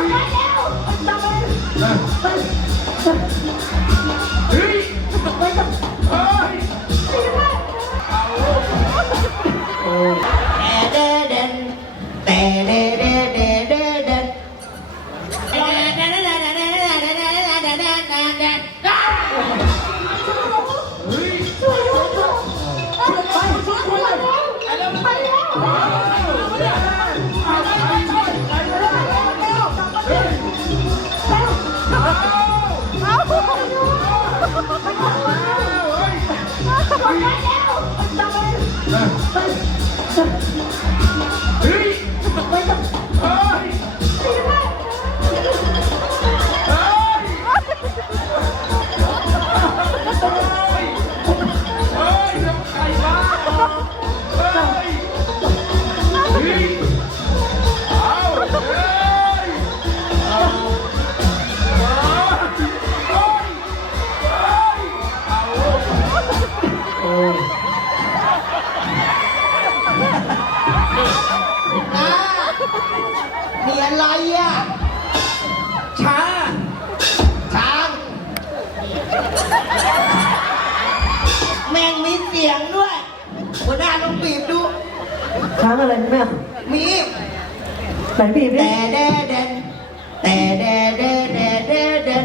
ดได้แล้วตั้ยเฮ้ยแต่เด่เด่นแเด่เด่เด่เด่เด่เด่เด่เด่เด่เด่เด่เด่เด่เด่เด่ เฮ้ยเฮ้ยเฮ้ยเฮ้ยน้ำไข่บ้า มีอะไรอะ ช้า ช้าง แม่งมีเสียงด้วยหัวหน้าลองบีบดู ช้างอะไรแม่มีไหนบีบดิแต่เดเดนแต่เดเดเดเดเดน